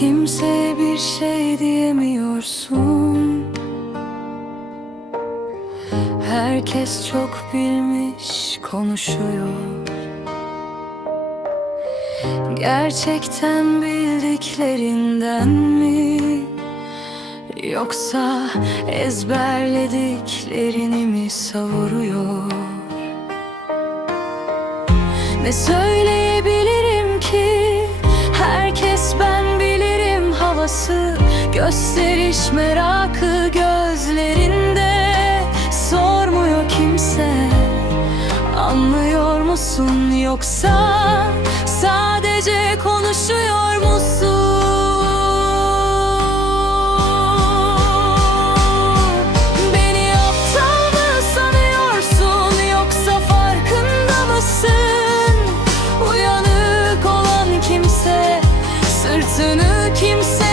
Kimseye bir şey diyemiyorsun. Herkes çok bilmiş konuşuyor. Gerçekten bildiklerinden mi? Yoksa ezberlediklerini mi savuruyor? Ne söyleyebilirim Gösteriş merakı gözlerinde Sormuyor kimse Anlıyor musun yoksa Sadece konuşuyor musun? Beni aptal mı sanıyorsun yoksa farkında? Uyanık olan kimse sırtını kimseye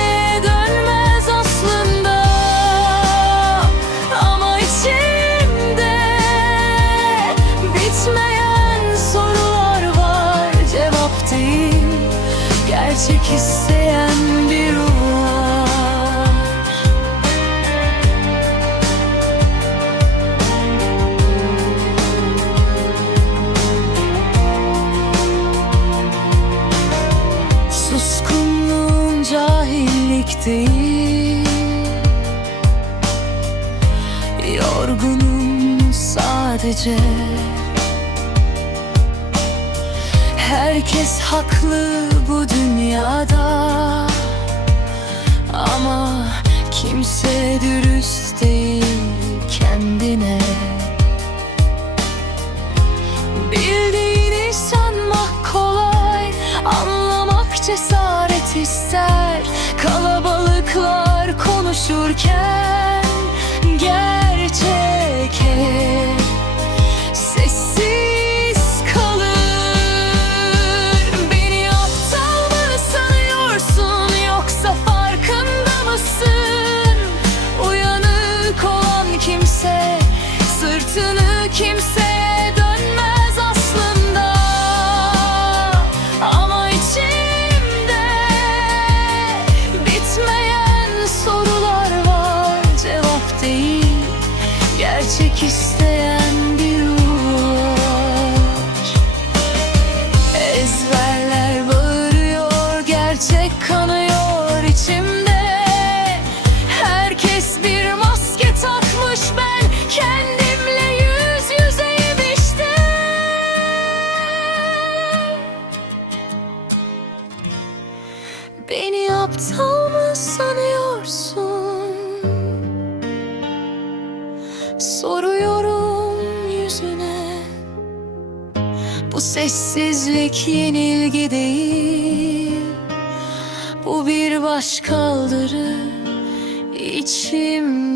Gerçek isteyen bir var. Suskunluğum cahillik değil. Yorgunum sadece. Herkes haklı bu dünyada. Ama kimse dürüst değil kendine. Bildiğini sanmak kolay Anlamak cesaret ister. Kalabalıklar konuşurken gerçek isteyen bir var Ezberler bağırıyor gerçek kanıyor içimde Herkes bir maske takmış ben kendimle yüz yüzeyim işte Beni aptal mı sanıyorsun? Sessizlik yenilgi değil. Bu bir baş kaldırı içimde